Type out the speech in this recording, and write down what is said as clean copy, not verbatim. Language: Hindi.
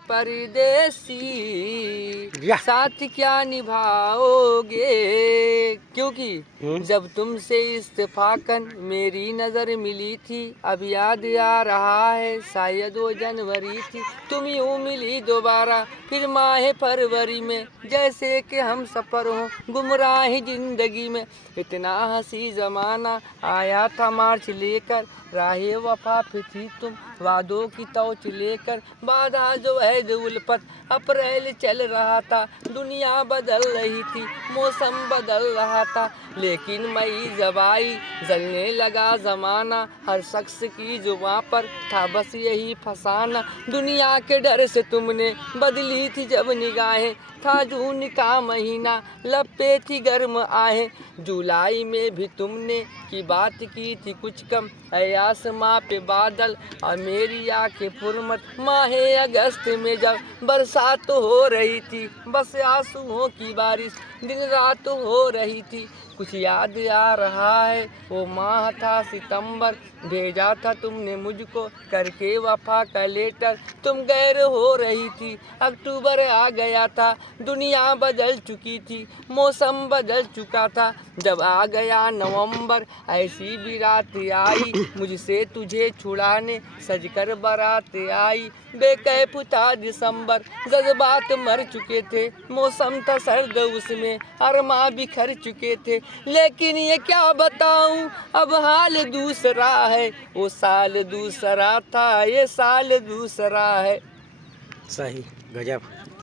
परदेसी साथ क्या निभाओगे, क्योंकि जब तुमसे इस्तेफाकन मेरी नजर मिली थी, अब याद आ रहा है शायद वो जनवरी थी। तुम यूं मिली दोबारा फिर माह फरवरी में, जैसे कि हम सफर हो गुमराही जिंदगी में। इतना हंसी जमाना आया था मार्च लेकर, राहे वफा पे थी तुम वादों की तौच लेकर। बाधा जो है उल्फत अप्रैल चल रहा था, दुनिया बदल रही थी, मौसम बदल रहा था, लेकिन मई जब आई जलने लगा जमाना। हर शख्स की जुबां पर था बस यही फसाना। दुनिया के डर से तुमने बदली थी जब निगाहें, था जून का महीना लब पे थी गर्म आहें। जुलाई में भी तुमने की बात की थी कुछ कम, ऐ आसमां पे बादल और मेरी आंखें फुरमत। माहे अगस्त में जब बरसात हो रही थी, बस आंसुओं की बारिश दिन रात हो रही थी। कुछ याद आ रहा है वो माह था सितंबर, भेजा था तुमने मुझको करके वफा का लेटर। तुम गैर हो रही थी, अक्टूबर आ गया था, दुनिया बदल चुकी थी, मौसम बदल चुका था। जब आ गया नवंबर ऐसी भी रात आई, मुझसे तुझे छुड़ाने सजकर बारात आई। बेकैफ था दिसंबर, जज्बात मर चुके थे, मौसम था सर्द उसमें अरमा बिखर चुके थे। लेकिन ये क्या बताऊं अब हाल दूसरा है, वो साल दूसरा था ये साल दूसरा है। सही, गजब।